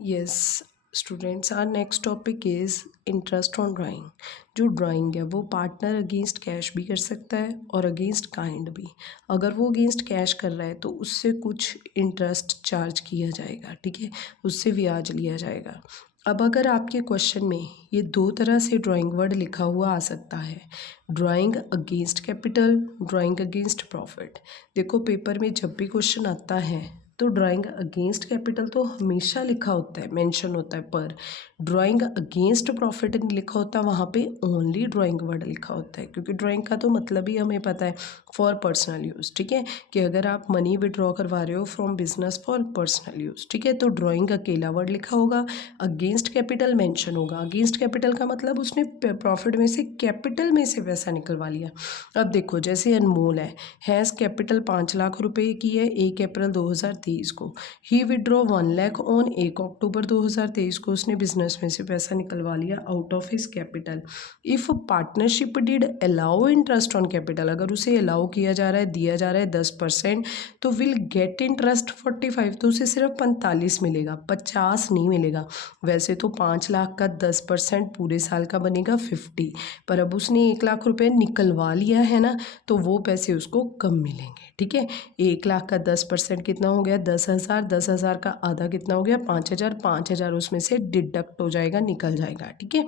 Yes students, our next topic is interest on drawing. जो drawing है वो partner against cash भी कर सकता है और अगेंस्ट काइंड भी। अगर वो अगेंस्ट कैश कर रहा है तो उससे कुछ इंटरेस्ट चार्ज किया जाएगा, ठीक है, उससे ब्याज लिया जाएगा। अब अगर आपके क्वेश्चन में ये दो तरह से ड्राइंग वर्ड लिखा हुआ आ सकता है, drawing against capital, drawing against profit. देखो पेपर में जब भी क्वेश्चन आता है तो ड्राइंग अगेंस्ट कैपिटल तो हमेशा लिखा होता है, मेंशन होता है, पर ड्राइंग अगेंस्ट प्रॉफिट नहीं लिखा होता, वहाँ पे ओनली ड्राइंग वर्ड लिखा होता है। क्योंकि ड्राइंग का तो मतलब ही हमें पता है फॉर पर्सनल यूज़, ठीक है, कि अगर आप मनी विड्रॉ करवा रहे हो from business for personal use, ठीक है, तो ड्राइंग अकेला वर्ड लिखा होगा, अगेंस्ट कैपिटल मेंशन होगा। अगेंस्ट कैपिटल का मतलब उसने प्रॉफिट में से कैपिटल में से पैसा निकलवा लिया। अब देखो जैसे अनमोल हैज़ कैपिटल 5 लाख रुपए की है 1 अप्रैल 2023 को। ही विड्रॉ 1 लाख ऑन 1 अक्टूबर 2023 को। उसने बिजनेस में से पैसा निकलवा लिया out of his capital. If partnership did allow interest on capital, अगर उसे अलाउ किया जा रहा है, दिया जा रहा है 10%, तो विल गेट इंटरेस्ट 45, तो उसे सिर्फ 45 मिलेगा, 50 नहीं मिलेगा। वैसे तो 5 लाख का 10% पूरे साल का बनेगा 50, पर अब उसने 1 लाख रुपए निकलवा लिया है ना, तो वो पैसे उसको कम मिलेंगे, ठीक है। 1 लाख का 10% कितना हो गया, 10,000, 10,000 का आधा कितना हो गया, 5,000, 5,000 उसमें से डिडक्ट हो जाएगा, निकल जाएगा, ठीक है।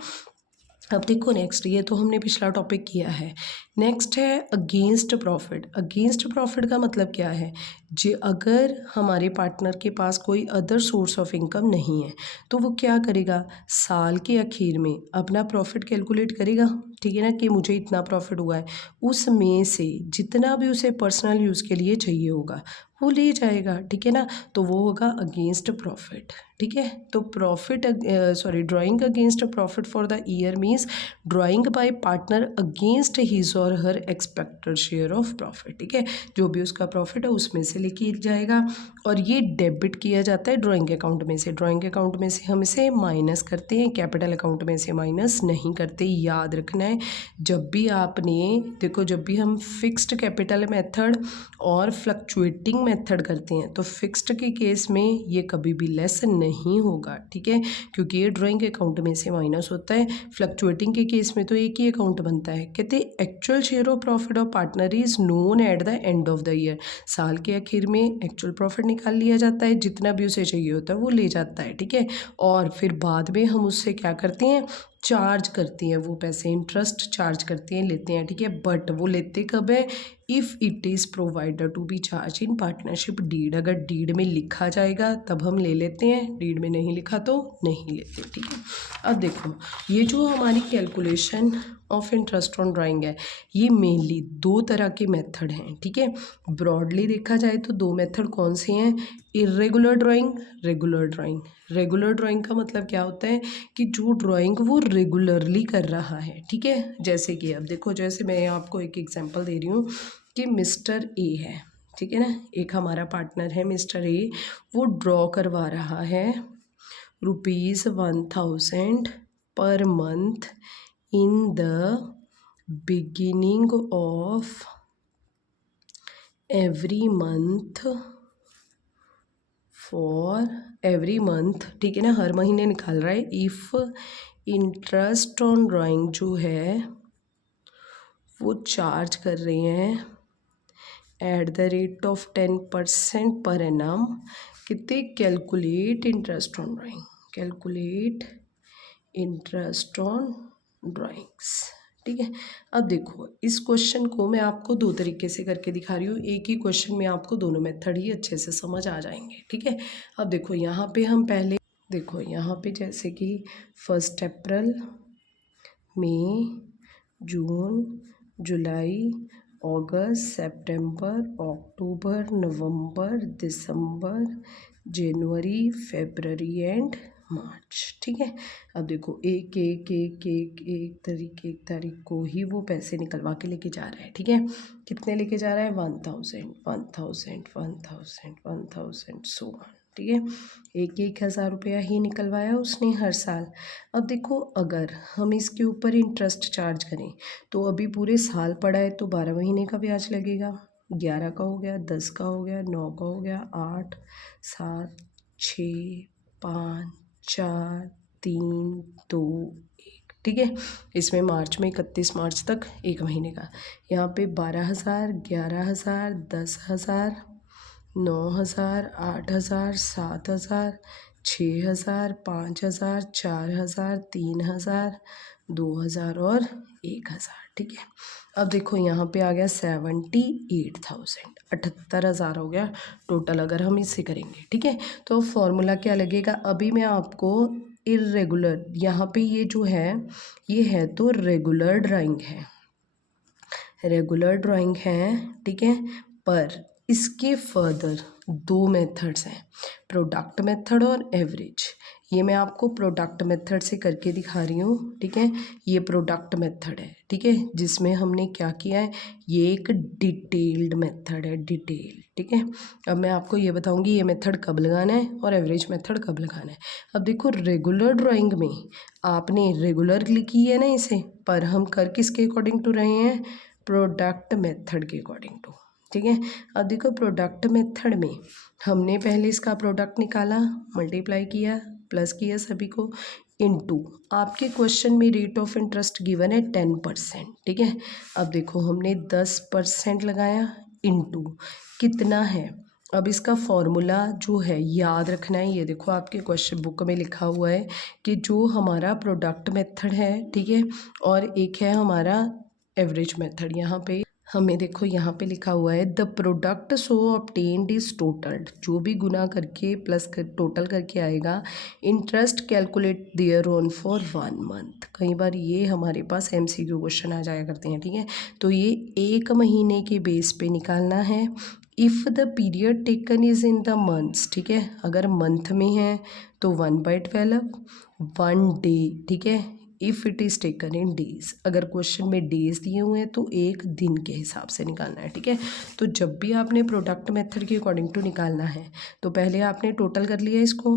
अब देखो नेक्स्ट, ये तो हमने पिछला टॉपिक किया है। नेक्स्ट है अगेंस्ट प्रॉफिट। अगेंस्ट प्रॉफिट का मतलब क्या है, जे अगर हमारे पार्टनर के पास कोई अदर सोर्स ऑफ इनकम नहीं है तो वो क्या करेगा, साल के आखिर में अपना प्रॉफिट कैलकुलेट करेगा, ठीक है ना, कि मुझे इतना प्रॉफिट हुआ है, उसमें से जितना भी उसे पर्सनल यूज़ के लिए चाहिए होगा वो ले जाएगा, ठीक है ना, तो वो होगा अगेंस्ट प्रॉफिट, ठीक है। तो profit drawing against profit for the year means drawing bye partner against his और हर एक्सपेक्टेड शेयर ऑफ प्रॉफिट, ठीक है, जो भी उसका प्रॉफिट है उसमें से लेके जाएगा। और ये डेबिट किया जाता है ड्राइंग अकाउंट में से। ड्राइंग अकाउंट में से हम इसे माइनस करते हैं, कैपिटल अकाउंट में से माइनस नहीं करते। याद रखना है, जब भी आपने देखो, जब भी हम फिक्स्ड कैपिटल मेथड और फ्लक्चुएटिंग मेथड करते हैं तो फिक्स्ड के केस में ये कभी भी लेस नहीं होगा, ठीक है, क्योंकि ये ड्राइंग अकाउंट में से माइनस होता है। फ्लक्चुएटिंग के केस में तो एक ही अकाउंट बनता है। कहते हैं actual share of profit of partner is known at the end of the year. साल के आखिर में एक्चुअल प्रॉफिट निकाल लिया जाता है, जितना भी उसे चाहिए होता है वो ले जाता है, ठीक है, और फिर बाद में हम उससे क्या करते हैं, चार्ज करते हैं, वो पैसे इंटरेस्ट चार्ज करते हैं, लेते हैं, ठीक है। बट वो लेते कब है, if it is provided to be charge in partnership deed. अगर डीड में लिखा जाएगा तब हम ले लेते हैं, डीड में नहीं लिखा तो नहीं लेते, ठीक है। अब देखो ये जो हमारी calculation of interest on drawing है, ये मेनली दो तरह के मेथड हैं, ठीक है। ब्रॉडली देखा जाए तो दो मेथड कौन से हैं, irregular drawing, regular drawing. Regular drawing का मतलब क्या होता है कि जो ड्राइंग वो रेगुलरली कर रहा है, ठीक है। जैसे कि अब देखो, जैसे मैं आपको एक एग्जांपल दे रही हूँ कि मिस्टर ए है, ठीक है ना, एक हमारा पार्टनर है मिस्टर ए, वो ड्रॉ करवा रहा है ₹1000 per month in the beginning of every month for every month, ठीक है ना, हर महीने निकाल रहा है। इफ़ इंटरेस्ट ऑन ड्राइंग जो है वो चार्ज कर रहे हैं eight the rate of 10% per annum. कितने, calculate interest on drawing, calculate interest on drawings, ठीक है। अब देखो इस क्वेश्चन को मैं आपको दो तरीके से करके दिखा रही हूँ, एक ही क्वेश्चन में आपको दोनों मेथड ही अच्छे से समझ आ जाएंगे, ठीक है। अब देखो यहाँ पे हम पहले देखो यहाँ पे जैसे कि 1 अप्रैल, मई, जून, जुलाई, अगस्त, सितंबर, अक्टूबर, नवंबर, दिसंबर, जनवरी, फरवरी एंड मार्च, ठीक है। अब देखो एक एक एक एक एक तारीख को ही वो पैसे निकलवा के लेके जा रहा है, ठीक है। कितने लेके जा रहा है, 1000 1000 1000 1000 सो ऑन, ठीक है। 1,000 रुपया ही निकलवाया उसने हर साल। अब देखो अगर हम इसके ऊपर इंटरेस्ट चार्ज करें तो अभी पूरे साल पड़ा है तो 12 महीने का ब्याज लगेगा, 11 का हो गया, 10 का हो गया, 9 का हो गया, 8, 7, 6, 5, 4 3 2 1। ठीक है, इसमें मार्च में 31 मार्च तक एक महीने का। यहाँ पे 12,000, 11,000, 10,000, 9,000, 8,000, 7,000, 6,000, 5,000, 4,000, 3,000, 2,000 और 1,000। ठीक है, अब देखो यहाँ पे आ गया 78,000, 78,000 हो गया टोटल अगर हम इससे करेंगे। ठीक है, तो फॉर्मूला क्या लगेगा, अभी मैं आपको इर्रेगुलर, यहाँ पे ये जो है ये है तो रेगुलर ड्राइंग है, रेगुलर ड्राइंग है। ठीक है, पर इसके फर्दर दो मेथड्स हैं, प्रोडक्ट मेथड और एवरेज। ये मैं आपको प्रोडक्ट मेथड से करके दिखा रही हूँ। ठीक है, ये प्रोडक्ट मेथड है। ठीक है, जिसमें हमने क्या किया है, ये एक डिटेल्ड मेथड है, डिटेल। ठीक है, अब मैं आपको ये बताऊंगी ये मेथड कब लगाना है और एवरेज मेथड कब लगाना है। अब देखो रेगुलर ड्राइंग में आपने रेगुलर लिखी है ना इसे, पर हम कर किसके अकॉर्डिंग टू रहे हैं, प्रोडक्ट मेथड के अकॉर्डिंग टू। ठीक है, अब देखो प्रोडक्ट मेथड में हमने पहले इसका प्रोडक्ट निकाला, मल्टीप्लाई किया, प्लस किया सभी को, इनटू आपके क्वेश्चन में रेट ऑफ इंटरेस्ट गिवन है 10%। ठीक है, अब देखो हमने 10% लगाया, इनटू कितना है, अब इसका फॉर्मूला जो है याद रखना है। ये देखो आपके क्वेश्चन बुक में लिखा हुआ है कि जो हमारा प्रोडक्ट मेथड है, ठीक है, और एक है हमारा एवरेज मेथड। यहाँ पे हमें देखो यहाँ पे लिखा हुआ है the product so obtained is टोटल्ड, जो भी गुना करके प्लस कर टोटल करके आएगा, interest calculate their on for 1 month. कई बार ये हमारे पास MCQ क्वेश्चन आ जाया करते हैं। ठीक है, तो ये एक महीने के बेस पे निकालना है। If the period taken is in the months, ठीक है, अगर मंथ में है तो 1/12 1 डे। ठीक है, if it is taken in days, अगर क्वेश्चन में डेज़ दिए हुए हैं तो एक दिन के हिसाब से निकालना है। ठीक है, तो जब भी आपने प्रोडक्ट मेथड के अकॉर्डिंग टू निकालना है तो पहले आपने टोटल कर लिया इसको,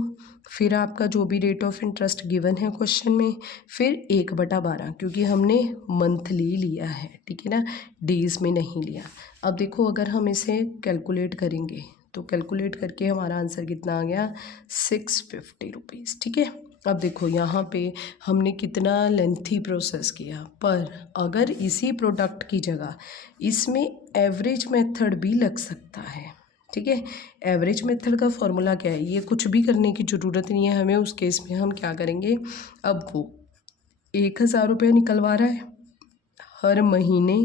फिर आपका जो भी रेट ऑफ इंटरेस्ट गिवन है क्वेश्चन में, फिर 1/12, क्योंकि हमने मंथली लिया है। ठीक है ना, डेज़ में नहीं लिया। अब देखो अगर हम इसे कैलकुलेट करेंगे तो कैलकुलेट करके हमारा आंसर कितना आ गया, 650 रुपीज़। ठीक है, अब देखो यहाँ पे हमने कितना लेंथी प्रोसेस किया, पर अगर इसी प्रोडक्ट की जगह इसमें एवरेज मेथड भी लग सकता है। ठीक है, एवरेज मेथड का फॉर्मूला क्या है, ये कुछ भी करने की ज़रूरत नहीं है हमें। उस केस में हम क्या करेंगे, अब वो 1,000 रुपये निकलवा रहा है हर महीने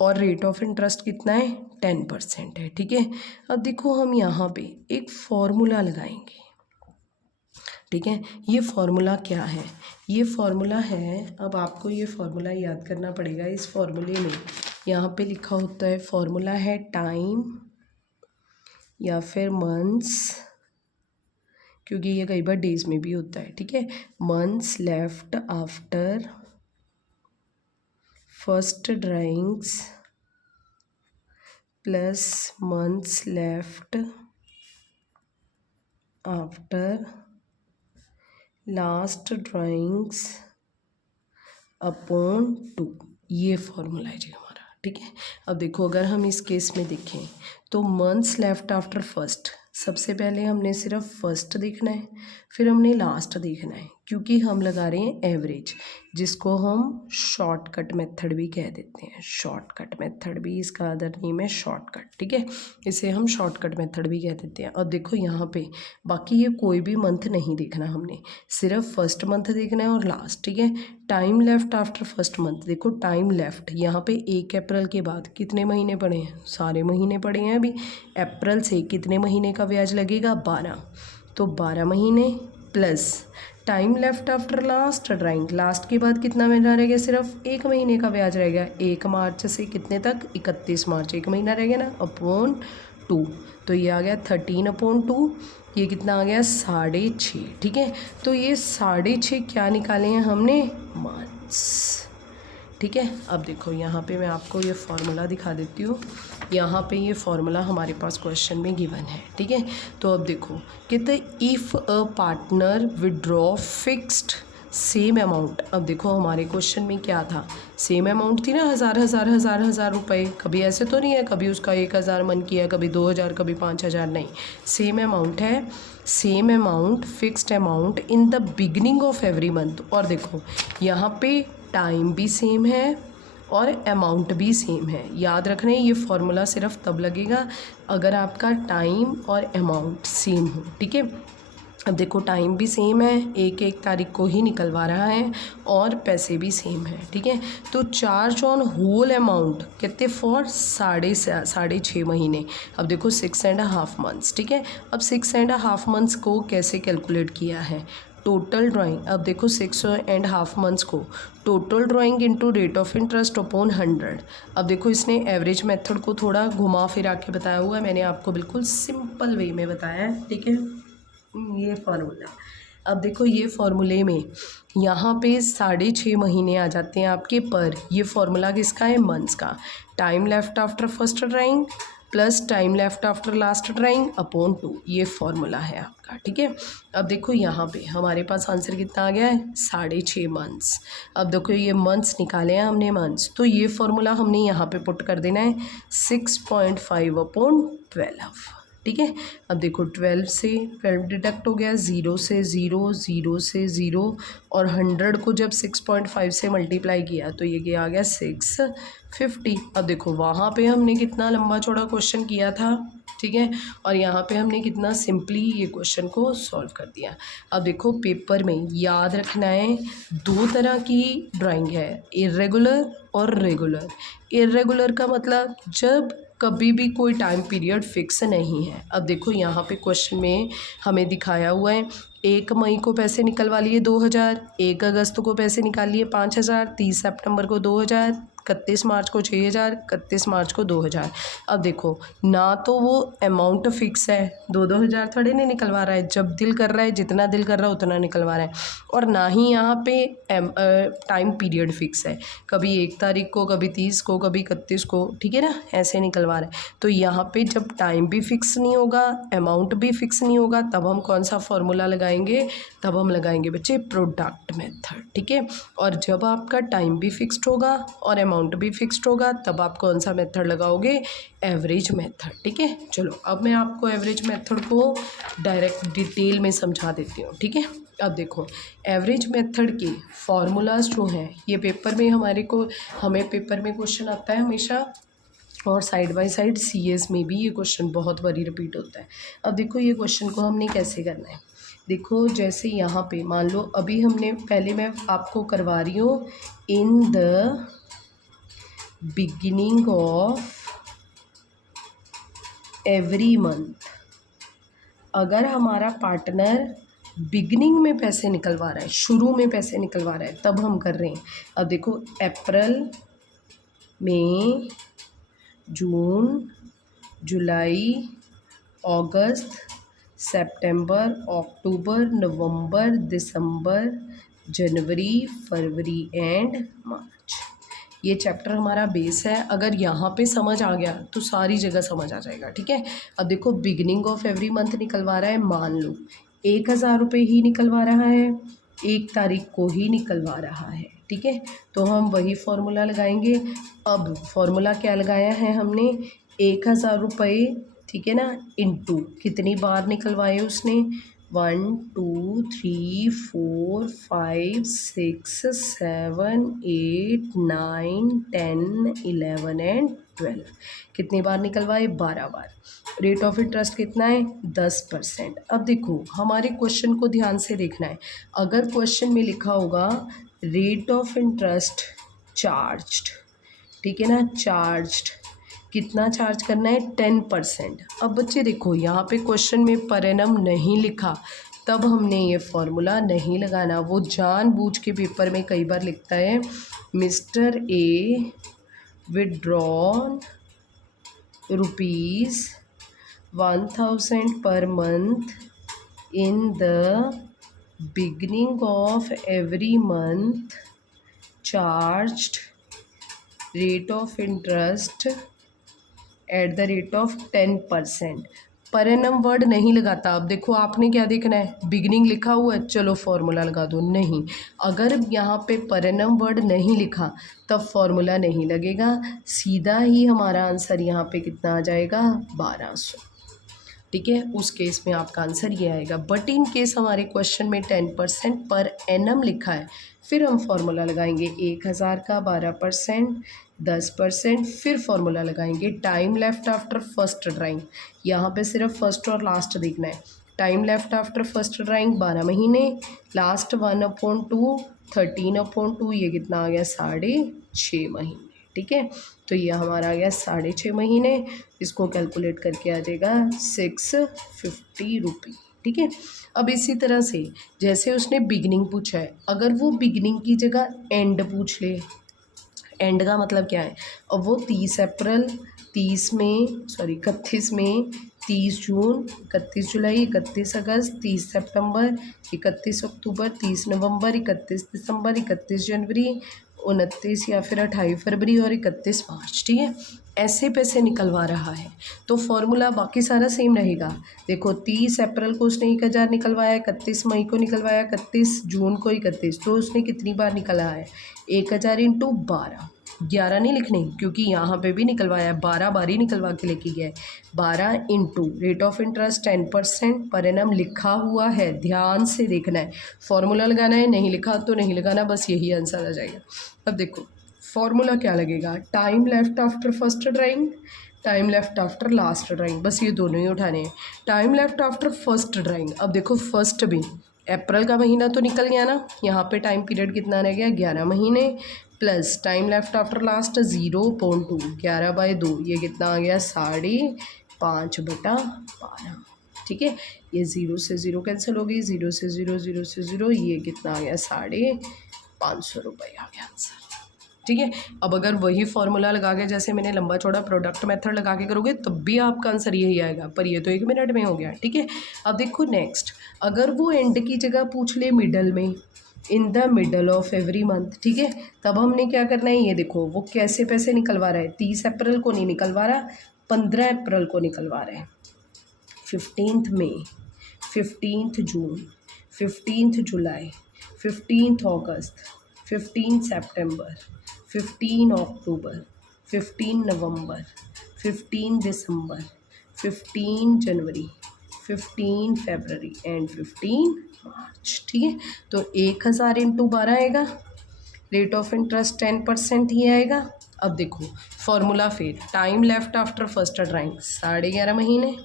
और रेट ऑफ इंटरेस्ट कितना है, 10% है। ठीक है, अब देखो हम यहाँ पे एक फॉर्मूला लगाएंगे। ठीक है, ये फॉर्मूला क्या है, ये फॉर्मूला है, अब आपको ये फॉर्मूला याद करना पड़ेगा। इस फॉर्मूले में यहाँ पे लिखा होता है, फॉर्मूला है टाइम या फिर मंथ्स, क्योंकि ये कई बार डेज में भी होता है। ठीक है, months left after first drawings plus months left after last drawings upon 2, ये फॉर्मूला है जी हमारा। ठीक है, अब देखो अगर हम इस केस में देखें तो मंथ्स लेफ्ट आफ्टर फर्स्ट, सबसे पहले हमने सिर्फ फर्स्ट देखना है, फिर हमने लास्ट देखना है, क्योंकि हम लगा रहे हैं एवरेज, जिसको हम शॉर्टकट मेथड भी कह देते हैं। शॉर्टकट मेथड भी इसका अदर नेम है शॉर्टकट। ठीक है, इसे हम शॉर्टकट मेथड भी कह देते हैं। अब देखो यहाँ पे बाकी ये कोई भी मंथ नहीं देखना, हमने सिर्फ फर्स्ट मंथ देखना है और लास्ट। ठीक है, time left after first month, देखो टाइम लेफ्ट यहाँ पे 1 अप्रैल के बाद कितने महीने पड़े हैं, सारे महीने पड़े हैं। अभी अप्रैल से कितने महीने का ब्याज लगेगा, 12, तो 12 महीने plus time left after last drawing, last के बाद कितना महीना रह गया, सिर्फ 1 महीने का ब्याज रह गया, 1 मार्च से कितने तक, 31 मार्च, 1 महीना रह गया ना, अपॉन 2, तो ये आ गया 13/2, ये कितना आ गया, 6.5। ठीक है, तो ये 6.5 क्या निकाले हैं हमने, मंथ्स। ठीक है, अब देखो यहाँ पे मैं आपको ये फार्मूला दिखा देती हूँ। यहाँ पे ये फार्मूला हमारे पास क्वेश्चन में गिवन है। ठीक है, तो अब देखो कहते if a partner withdraw fixed same amount, अब देखो हमारे क्वेश्चन में क्या था, सेम अमाउंट थी ना, हज़ार रुपए। कभी ऐसे तो नहीं है कभी उसका 1,000 मन किया, कभी 2,000, कभी 5,000, नहीं, सेम अमाउंट है। Same amount, fixed amount in the beginning of every month. और देखो यहाँ पे टाइम भी सेम है और अमाउंट भी सेम है। याद रखना ये फॉर्मूला सिर्फ तब लगेगा अगर आपका टाइम और अमाउंट सेम हो, ठीक है। अब देखो टाइम भी सेम है, 1 तारीख को ही निकलवा रहा है और पैसे भी सेम है, ठीक है। तो चार्ज ऑन होल अमाउंट कितने, फॉर 6.5 महीने। अब देखो 6.5 मंथ्स, ठीक है। अब 6.5 मंथ्स को कैसे कैलकुलेट किया है, टोटल ड्राइंग। अब देखो 6.5 मंथ्स को total drawing into rate of interest upon 100। अब देखो इसने एवरेज मेथड को थोड़ा घुमा फिरा के बताया हुआ है, मैंने आपको बिल्कुल सिंपल वे में बताया है, ठीक है। ये फार्मूला, अब देखो ये फार्मूले में यहाँ पे 6.5 महीने आ जाते हैं आपके पर, ये फार्मूला किसका है, मंथ्स का। Time left after first drawing plus time left after last drawing upon 2, ये फार्मूला है आपका, ठीक है। अब देखो यहाँ पे हमारे पास आंसर कितना आ गया है, 6.5 मंथ्स। अब देखो ये मंथ्स निकाले हैं हमने, मंथ्स, तो ये फार्मूला हमने यहाँ पे पुट कर देना है 6.5 अपॉन 12, ठीक है। अब देखो 12 से 12 डिडक्ट हो गया, 0 से 0, 0 से 0, और 100 को जब 6.5 से मल्टीप्लाई किया तो ये क्या आ गया, 650। अब देखो वहाँ पे हमने कितना लंबा चौड़ा क्वेश्चन किया था, ठीक है, और यहाँ पे हमने कितना सिंपली ये क्वेश्चन को सॉल्व कर दिया। अब देखो पेपर में याद रखना है 2 तरह की ड्राइंग है, इर्रेगुलर और रेगुलर। इर्रेगुलर का मतलब जब कभी भी कोई टाइम पीरियड फिक्स नहीं है। अब देखो यहाँ पे क्वेश्चन में हमें दिखाया हुआ है 1 मई को पैसे निकलवा लिए 2,000, 1 अगस्त को पैसे निकाल लिए 5,000, 30 सितंबर को 2,000, 31 मार्च को 6,000, 31 मार्च को 2,000। अब देखो ना तो वो अमाउंट फिक्स है, 2-2 हज़ार थोड़े नहीं निकलवा रहा है, जब दिल कर रहा है जितना दिल कर रहा है उतना निकलवा रहा है, और ना ही यहाँ पे टाइम पीरियड फिक्स है, कभी 1 तारीख को, कभी 30 को, कभी 31 को, ठीक है ना, ऐसे निकलवा रहा है। तो यहाँ पे जब टाइम भी फिक्स नहीं होगा, अमाउंट भी फिक्स नहीं होगा, तब हम कौन सा फॉर्मूला लगाएंगे, तब हम लगाएंगे बच्चे प्रोडक्ट मेथड, ठीक है। और जब आपका टाइम भी फिक्स्ड होगा और अमाउंट भी फिक्स्ड होगा तब आप कौन सा मेथड लगाओगे, एवरेज मेथड, ठीक है। चलो अब मैं आपको एवरेज मेथड को डायरेक्ट डिटेल में समझा देती हूँ, ठीक है। अब देखो एवरेज मेथड के फार्मूलाज जो हैं ये पेपर में हमें पेपर में क्वेश्चन आता है हमेशा, और साइड बाय साइड सीएस में भी ये क्वेश्चन बहुत बारी रिपीट होता है। अब देखो ये क्वेश्चन को हमने कैसे करना है, देखो जैसे यहाँ पे मान लो अभी हमने पहले मैं आपको करवा रही हूँ in the beginning of every month. अगर हमारा पार्टनर बिगिनिंग में पैसे निकलवा रहा है, शुरू में पैसे निकलवा रहा है, तब हम कर रहे हैं। अब देखो अप्रैल, मई, जून, जुलाई, अगस्त, सितंबर, अक्टूबर, नवंबर, दिसंबर, जनवरी, फरवरी एंड मार्च। ये चैप्टर हमारा बेस है, अगर यहाँ पे समझ आ गया तो सारी जगह समझ आ जाएगा, ठीक है। अब देखो बिगिनिंग ऑफ एवरी मंथ निकलवा रहा है, मान लो 1,000 रुपये ही निकलवा रहा है, 1 तारीख को ही निकलवा रहा है, ठीक है। तो हम वही फार्मूला लगाएंगे। अब फार्मूला क्या लगाया है हमने, 1,000 रुपये, ठीक है ना, इंटू कितनी बार निकलवाए उसने, 1 2 3 4 5 6 7 8 9 10 11 एंड 12, कितनी बार निकलवाए, 12 बार। रेट ऑफ इंटरेस्ट कितना है, 10%। अब देखो हमारे क्वेश्चन को ध्यान से देखना है, अगर क्वेश्चन में लिखा होगा रेट ऑफ इंटरेस्ट चार्ज्ड, ठीक है ना, चार्ज्ड, कितना चार्ज करना है, 10%। अब बच्चे देखो यहाँ पे क्वेश्चन में पर एनम नहीं लिखा, तब हमने ये फार्मूला नहीं लगाना। वो जानबूझ के पेपर में कई बार लिखता है mister A withdrawn ₹1,000 per month in the beginning of every month, charged rate of interest at the rate of 10%। Per annum word नहीं लगाता। अब देखो आपने क्या देखना है, बिगिनिंग लिखा हुआ है, चलो फॉर्मूला लगा दो, नहीं। अगर यहाँ पे पर एनम वर्ड नहीं लिखा तब फॉर्मूला नहीं लगेगा, सीधा ही हमारा आंसर यहाँ पे कितना आ जाएगा, 1200। ठीक है, उस केस में आपका आंसर ये आएगा। बट इन केस हमारे क्वेश्चन में 10% पर एनम लिखा है, फिर हम फॉर्मूला लगाएंगे 1000 का 12%, 10%, फिर फॉर्मूला लगाएंगे time left after first drawing. यहाँ पे सिर्फ फर्स्ट और लास्ट देखना है। Time left after first drawing 12 महीने, लास्ट 1/2, 13/2, ये कितना आ गया, 6.5 महीने। ठीक है, तो ये हमारा आ गया 6.5 महीने। इसको कैलकुलेट करके आ जाएगा 650 रुपये। ठीक है, अब इसी तरह से जैसे उसने बिगनिंग पूछा है, अगर वो बिगनिंग की जगह एंड पूछ ले, एंड का मतलब क्या है, अब वो 30 अप्रैल, 30 मई, सॉरी 31 मई, 30 जून, 31 जुलाई, 31 अगस्त, 30 सितंबर, 31 अक्टूबर, 30 नवंबर, 31 दिसंबर, 31 जनवरी, 29 या फिर 28 फरवरी और 31 मार्च। ठीक है, ऐसे पैसे निकलवा रहा है तो फॉर्मूला बाकी सारा सेम रहेगा। देखो 30 अप्रैल को उसने 1000 निकलवाया, 31 मई को निकलवाया, 31 जून को 31, तो उसने कितनी बार निकला है, 1000 इंटू 12, 11 नहीं लिखने क्योंकि यहाँ पे भी निकलवाया है, 12 बार ही निकलवा के लेके गया है। 12 into rate of interest 10%, per annum लिखा हुआ है, ध्यान से देखना है, फॉर्मूला लगाना है, नहीं लिखा तो नहीं लगाना, बस यही आंसर आ जाएगा। अब देखो फॉर्मूला क्या लगेगा, time left after first drawing, time left after last drawing, बस ये दोनों ही उठाने हैं। Time left after first drawing, अब देखो फर्स्ट भी अप्रैल का महीना तो निकल गया ना, यहाँ पे टाइम पीरियड कितना रह गया, 11 महीने, plus time left after last 0.2, 11/2, ये कितना आ गया, 5.5/12। ठीक है, ये 0 से 0 कैंसिल हो गई, 0 से 0, 0 से 0, ये कितना आ गया, 550 रुपये आ गया आंसर। ठीक है, अब अगर वही फॉर्मूला लगा के जैसे मैंने लंबा चौड़ा प्रोडक्ट मेथड लगा के करोगे तब भी आपका आंसर यही आएगा, पर ये तो 1 मिनट में हो गया। ठीक है, अब देखो नेक्स्ट, अगर वो एंड की जगह पूछ ले मिडल में, in the middle of every month, ठीक है, तब हमने क्या करना है, ये देखो वो कैसे पैसे निकलवा रहा है, 30 अप्रैल को नहीं निकलवा रहा, 15 अप्रैल को निकलवा रहे हैं, 15 मई, 15 जून, 15 जुलाई, 15 अगस्त, 15 सितंबर, 15 अक्टूबर, 15 नवंबर, 15 दिसंबर, 15 जनवरी, 15 फरवरी एंड 15 मार्च। ठीक है, तो 1000 इंटू 12 आएगा, रेट ऑफ इंटरेस्ट 10% ही आएगा। अब देखो फॉर्मूला फिर, time left after first drawing 11.5 महीने,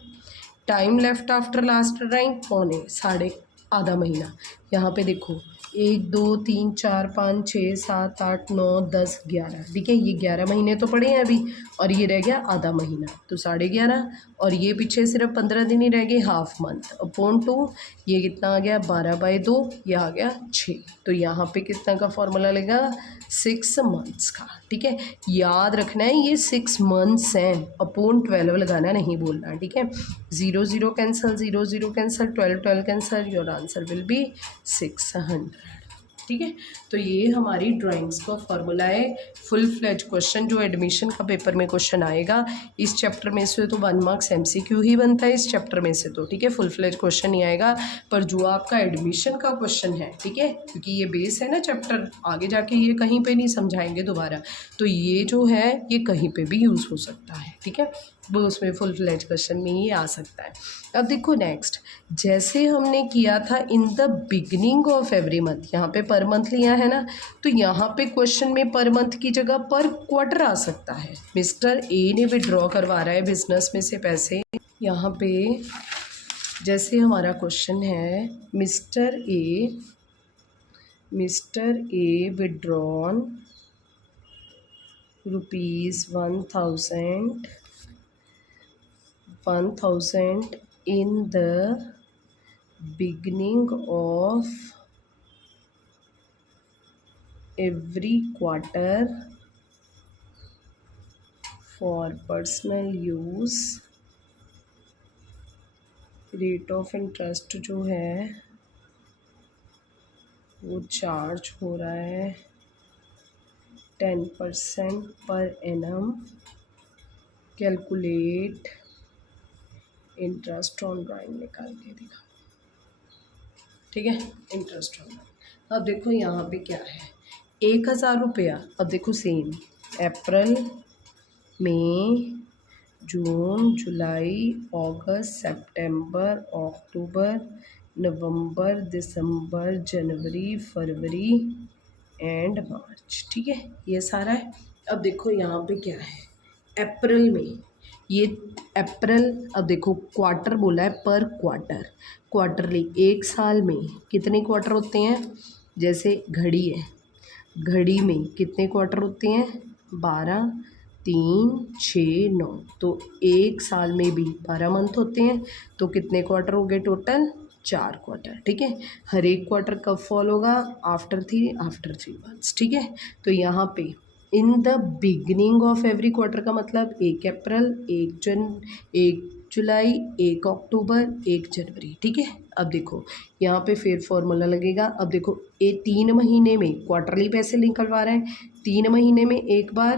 time left after last drawing 6.5 महीना। यहाँ पे देखो 1 2 3 4 5 6 7 8 9 10 11, ठीक है, ये 11 महीने तो पड़े हैं अभी, और ये रह गया आधा महीना, तो 11.5, और ये पीछे सिर्फ 15 दिन ही रह गए, हाफ मंथ अपॉन 2, ये कितना आ गया, 12/2, ये आ गया 6, तो यहाँ पे कितना का फॉर्मूला लेगा, 6 मंथ्स का। ठीक है, याद रखना है ये 6 मंथ्स हैं, अपॉन 12 लगाना, नहीं बोलना। ठीक है, 0 0 cancel, 0 0 cancel, 12 12 cancel, your answer will be 600। ठीक है, तो ये हमारी ड्राइंग्स का फॉर्मूला है। फुल फ्लेज क्वेश्चन जो एडमिशन का पेपर में क्वेश्चन आएगा इस चैप्टर में से, तो 1 मार्क्स MCQ ही बनता है इस चैप्टर में से, तो ठीक है, फुल फ्लेज क्वेश्चन नहीं आएगा, पर जो आपका एडमिशन का क्वेश्चन है, ठीक है, क्योंकि ये बेस है ना चैप्टर, आगे जाके ये कहीं पे नहीं समझाएंगे दोबारा, तो ये जो है ये कहीं पे भी यूज़ हो सकता है। ठीक है, वो उसमें फुल फ्लेज क्वेश्चन में ही आ सकता है। अब देखो नेक्स्ट, जैसे हमने किया था in the beginning of every month, यहाँ पे पर मंथ लिया है ना, तो यहाँ पे क्वेश्चन में पर मंथ की जगह पर क्वार्टर आ सकता है। मिस्टर ए ने विड्रॉ करवा रहा है बिजनेस में से पैसे, यहाँ पे जैसे हमारा क्वेश्चन है, mister A withdrawn ₹1000 in the beginning of every quarter for personal use, rate of interest जो है वो चार्ज हो रहा है 10% per annum, calculate interest on drawing निकाल के दिखा, ठीक है। इंटरेस्ट ऑन ड्राइंग, अब देखो यहाँ पे क्या है, 1,000 रुपया। अब देखो same, April, May, June, July, August, September, October, November, December, January, February and मार्च, ठीक है, ये सारा है। अब देखो यहाँ पे क्या है, अप्रैल में ये अप्रैल, अब देखो क्वार्टर बोला है, पर क्वार्टर, क्वार्टरली, एक साल में कितने क्वार्टर होते हैं, जैसे घड़ी है, घड़ी में कितने क्वार्टर होते हैं, 12, 3, 6, 9, तो एक साल में भी 12 मंथ होते हैं, तो कितने क्वार्टर हो गए टोटल, 4 क्वार्टर, ठीक है। हर एक क्वार्टर कब फॉल होगा, आफ्टर 3 मंथ्स, ठीक है। तो यहाँ पे in the beginning of every quarter का मतलब 1 अप्रैल, 1 जुलाई, 1 अक्टूबर, 1 जनवरी, ठीक है। अब देखो यहाँ पे फिर फॉर्मूला लगेगा। अब देखो ये 3 महीने में क्वार्टरली पैसे निकलवा रहे हैं, 3 महीने में एक बार,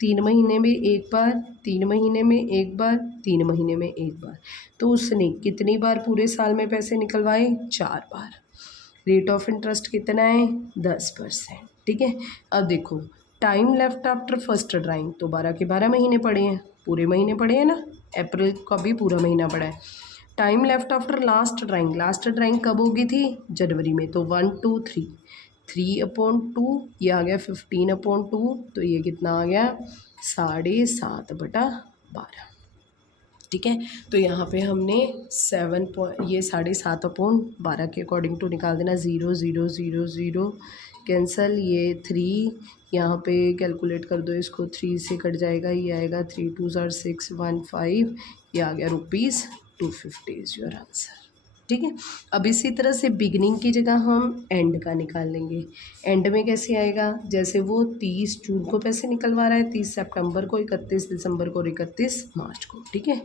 3 महीने में एक बार, 3 महीने में एक बार, 3 महीने में एक बार, तो उसने कितनी बार पूरे साल में पैसे निकलवाए, 4 बार। रेट ऑफ इंटरेस्ट कितना है, 10%, ठीक है। अब देखो time left after first drawing, तो 12 के 12 महीने पड़े हैं, पूरे महीने पड़े हैं ना, अप्रैल का भी पूरा महीना पड़ा है। Time left after last drawing, last drawing कब होगी थी, जनवरी में, तो 1, 2, 3, 3/2, ये आ गया 15/2, तो ये कितना आ गया, 7.5/12, ठीक है। तो यहाँ पे हमने 7.7/12 के अकॉर्डिंग टू निकाल देना, 0, 0, 0, 0 कैंसल, ये 3 यहाँ पे कैलकुलेट कर दो इसको, 3 से कट जाएगा, ये आएगा 3 2 6 1 5, ये आ गया ₹250 इज़ योर आंसर, ठीक है। अब इसी तरह से बिगनिंग की जगह हम एंड का निकाल लेंगे। एंड में कैसे आएगा, जैसे वो 30 जून को पैसे निकलवा रहा है, 30 सितंबर को, 31 दिसंबर को और 31 मार्च को, ठीक है,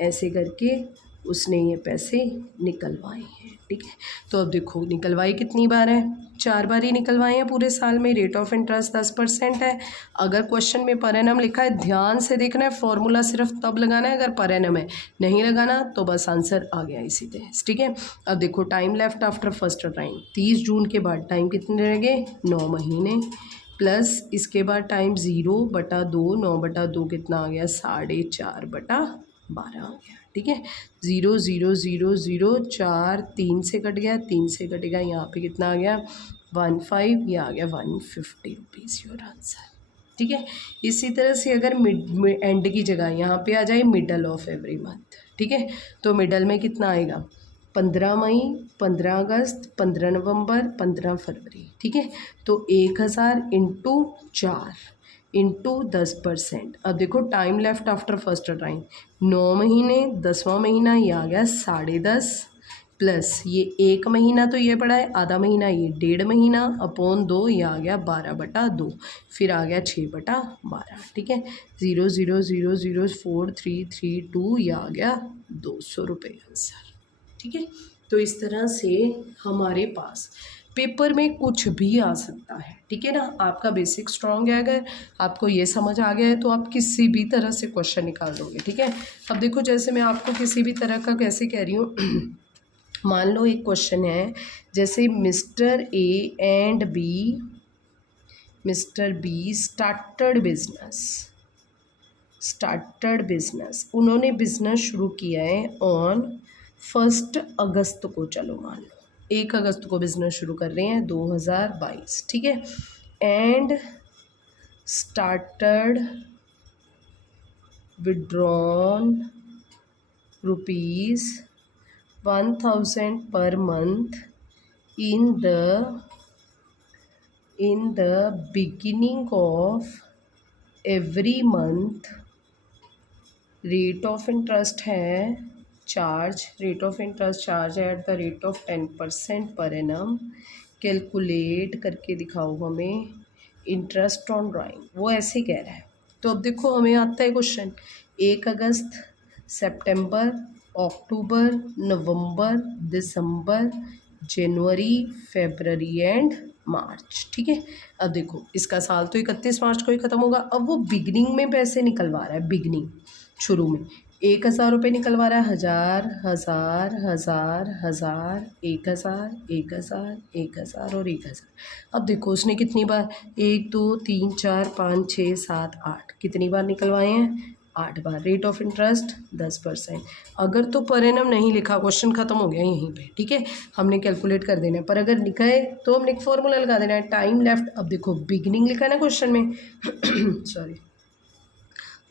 ऐसे करके उसने ये पैसे निकलवाए हैं, ठीक है। तो अब देखो निकलवाई कितनी बार है, 4 बार ही निकलवाए हैं पूरे साल में। रेट ऑफ इंटरेस्ट 10% है। अगर क्वेश्चन में पर एनम लिखा है, ध्यान से देखना है, फॉर्मूला सिर्फ तब लगाना है अगर पर एनम है, नहीं लगाना तो बस आंसर आ गया इसी तरह, ठीक है। अब देखो time left after first time, 30 जून के बाद टाइम कितने रह गए, 9 महीने, प्लस इसके बाद टाइम 0/2, 9/2 कितना आ गया, 4.5/12 आ गया, ठीक है। 0, 0, 0, 0, 4, 3 से कट गया, 3 से कटेगा, यहाँ पे कितना आ गया, 15, ये आ गया ₹150 योर आंसर, ठीक है। इसी तरह से अगर मिड एंड की जगह यहाँ पे आ जाए मिडल ऑफ एवरी मंथ, ठीक है, तो मिडल में कितना आएगा, 15 मई, 15 अगस्त, 15 नवंबर, 15 फरवरी, ठीक है। तो 1,000 इंटू 4 इंटू 10%। अब देखो time left after first drawing, 9 महीने, 10वां महीना ये आ गया 10.5, प्लस ये 1 महीना तो ये पड़ा है, आधा महीना ये 1.5 महीना, अपॉन 2 ये आ गया 12/2, फिर आ गया 6/12, ठीक है। 0, 0, 0, 0, 4, 3, 3, 2, ये आ गया ₹200 आंसर, ठीक है। तो इस तरह से हमारे पास पेपर में कुछ भी आ सकता है, ठीक है ना। आपका बेसिक स्ट्रॉन्ग है, अगर आपको ये समझ आ गया है तो आप किसी भी तरह से क्वेश्चन निकाल दोगे, ठीक है। अब देखो जैसे मैं आपको किसी भी तरह का कैसे कह रही हूँ मान लो एक क्वेश्चन है, जैसे mister A and B, mister B started business, उन्होंने बिजनेस शुरू किया है ऑन 1 अगस्त को, चलो मान लो 1 अगस्त को बिजनेस शुरू कर रहे हैं 2022, ठीक है। And started withdrawn ₹1000 per month in the beginning of every month। Rate of interest है charge, rate of interest charge है at the rate of 10% per annum. Calculate करके दिखाओ हमें इंटरेस्ट ऑन ड्राइंग, वो ऐसे कह रहा है। तो अब देखो हमें आता है question, 1 August, September, October, November, December, January, February and मार्च, ठीक है। अब देखो इसका साल तो 31 मार्च को ही ख़त्म होगा। अब वो बिगनिंग में पैसे निकलवा रहा है, बिगनिंग शुरू में 1000 रुपये निकलवा रहा है, 1000 1000 1000 1000 1000 1000 1000 और 1000। अब देखो उसने कितनी बार, 1 2 3 4 5 6 7 8 कितनी बार निकलवाए हैं, 8 बार। Rate of interest 10%। अगर तो पर एनम नहीं लिखा, क्वेश्चन खत्म हो गया यहीं पे, ठीक है, हमने कैलकुलेट कर देना है। पर अगर लिखा है तो हमने एक फॉर्मूला लगा देना है, टाइम लेफ्ट। अब देखो बिगिनिंग लिखा है ना क्वेश्चन में सॉरी,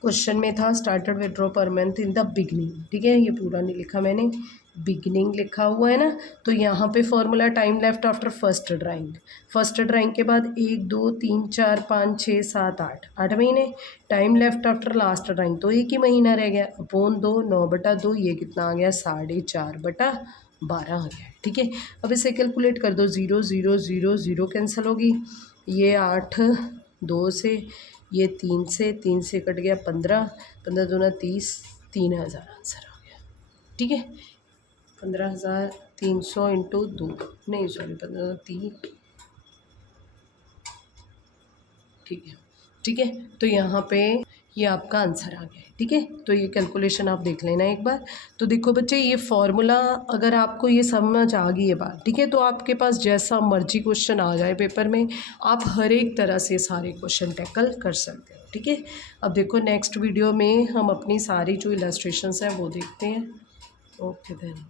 क्वेश्चन में था started withdraw per month in the beginning, ठीक है, ये पूरा नहीं लिखा मैंने, बिगनिंग लिखा हुआ है ना। तो यहाँ पे formula time left after first drawing, first drawing के बाद 1 2 3 4 5 6 7 8, 8 महीने। Time left after last drawing, तो एक ही महीना रह गया, अपॉन 2, 9/2, ये कितना आ गया, 4.5/12 आ गया, ठीक है। अब इसे कैलकुलेट कर दो, 0 0 0 0 कैंसिल होगी, ये 8 2 से, ये 3 से कट गया 15, 15 दूना 30, 3000 आंसर आ गया, ठीक है। 15,300 इंटू 2, नहीं सॉरी 15,300, ठीक है, ठीक है। तो यहाँ पे ये आपका आंसर आ गया है, ठीक है। तो ये कैलकुलेशन आप देख लेना एक बार। तो देखो बच्चे, ये फॉर्मूला अगर आपको ये समझ आ गई है बात, ठीक है, तो आपके पास जैसा मर्जी क्वेश्चन आ जाए पेपर में, आप हर एक तरह से सारे क्वेश्चन टैकल कर सकते हो, ठीक है। अब देखो नेक्स्ट वीडियो में हम अपनी सारी जो इलस्ट्रेशंस हैं वो देखते हैं। Okay then.